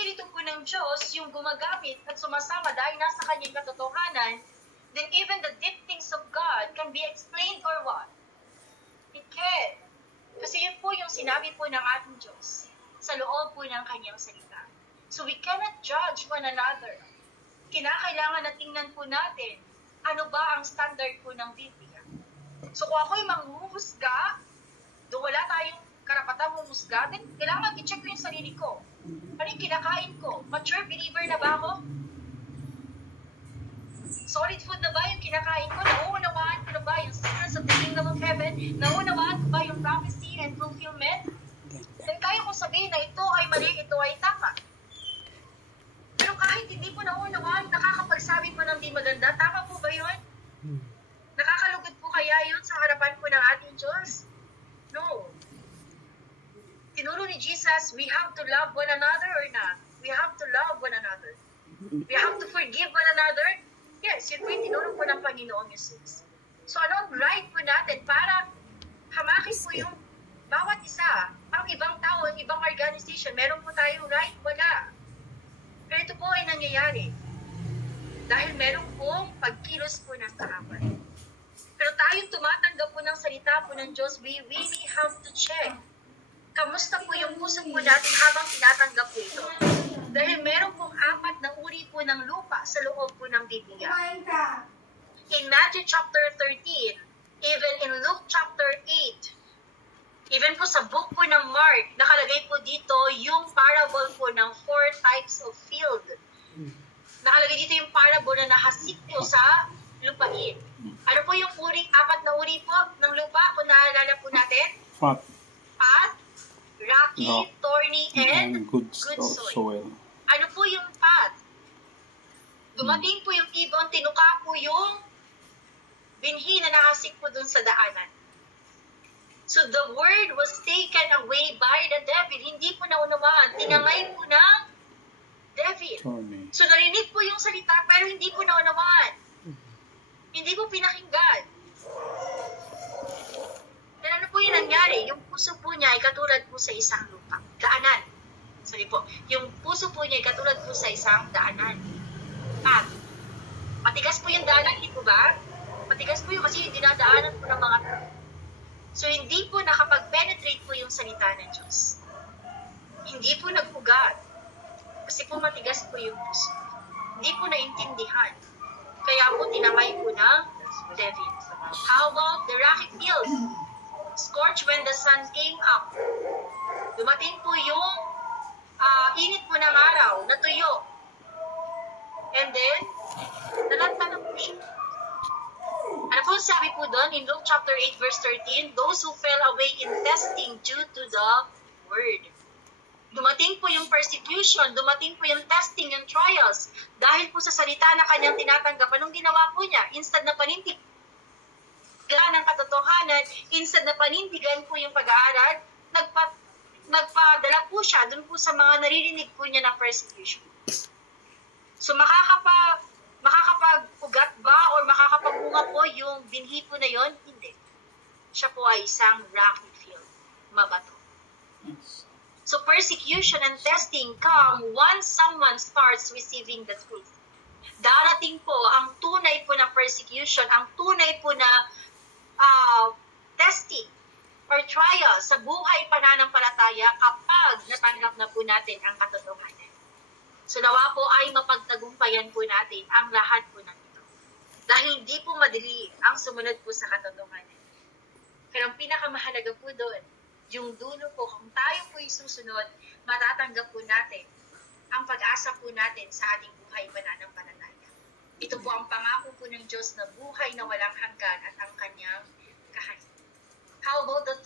Espiritu po ng Diyos yung gumagamit at sumasama dahil nasa kanyang katotohanan, then even the deep things of God can be explained or what? It can. Kasi yun po yung sinabi po ng ating Diyos sa loob po ng kanyang salita. So we cannot judge one another. Kinakailangan na tingnan po natin ano ba ang standard po ng Biblia. So kung ako'y manghuhusga, doon wala tayong karapatang humusga, then kailangan i-check ko yung sarili ko. Ano yung kinakain ko? Mature believer na ba ako? Solid food na ba yung kinakain ko? Nauunawaan ko na ba yung secrets of the kingdom of heaven? Nauunawaan ko ba yung prophecy and fulfillment? Then kaya kong sabihin na ito ay mali, ito ay tama. Pero kahit hindi po nauunawaan, nakakapagsabi po ng di maganda, tama po ba yun? Nakakalugod po kaya yun sa harapan po ng ating Diyos? No. Tinuro ni Jesus, we have to love one another or not? We have to love one another. We have to forgive one another. Yes, yun po yung tinuro po ng Panginoong Jesus. So ano ang right po natin para hamakin po yung bawat isa, ang ibang tao, ang ibang organization, meron po tayong right, wala. Pero ito po ay nangyayari dahil meron pong pagkilos po ng kaaway. Pero tayong tumatanggap po ng salita po ng Diyos, we really have to check. Kamusta po yung puso po natin habang tinatanggap po ito? Dahil meron pong 4 na uri po ng lupa sa loob po ng Biblia. In Matthew chapter 13, even in Luke chapter 8, even po sa book po ng Mark, nakalagay po dito yung parable po ng 4 types of field. Nakalagay dito yung parable na nahasik po sa lupain. Ano po yung 4 na uri po ng lupa kung naalala po natin? Path, rocky, thorny, and good soil. Ano po yung path? Dumating po yung ibon, tinuka po yung binhi na nahasik po dun sa daanan. So the word was taken away by the devil. Hindi po naunawaan. Tinangay po ng devil. So narinig po yung salita pero hindi po naunawaan. Hindi po pinakinggan. Then ano po yung nangyari? Yung puso po niya ay katulad po sa isang lupa. Daanan. Sorry po. Yung puso po niya ay katulad po sa isang daanan. At matigas po yung daanan, hindi po ba? Matigas po yung kasi yung dinadaanan po ng mga tao. So, hindi po nakapag-penetrate po yung salita ng Diyos. Hindi po nag-ugat. Kasi po matigas po yung puso. Hindi po naintindihan. Kaya po tinamay po ng devil. How about the rocky field? Scorched when the sun came up. Dumating po yung init po ng araw, natuyo. And then, nalanta na po siya. Ano po sabi po doon in Luke chapter 8 verse 13? Those who fell away in testing due to the word. Dumating po yung persecution, dumating po yung testing, yung trials. Dahil po sa salita na kanyang tinatanggap, anong ginawa po niya? Instead na panindigan ng katotohanan, instead na panindigan po yung pag-aaral, nagpadala po siya dun po sa mga naririnig po niya na persecution. So makakapag-ugat ba or makakapagbunga po yung binhi po na yon? Hindi. Siya po ay isang rocky field, mabato. So persecution and testing come once someone starts receiving the truth. Darating po ang tunay po na persecution, ang tunay po na testing or trial sa buhay pananampalataya kapag natanggap na po natin ang katotohanan. So nawa po ay mapagtagumpayan po natin ang lahat po ng ito. Dahil hindi po madali ang sumunod po sa katotohanan. Pero ang pinakamahalaga po doon, yung dulo po, kung tayo po susunod, matatanggap po natin ang pag-asa po natin sa ating buhay pananampalataya. Ito po ang pangako po ng Diyos na buhay na walang hanggan at ang kanyang kaharian. How about the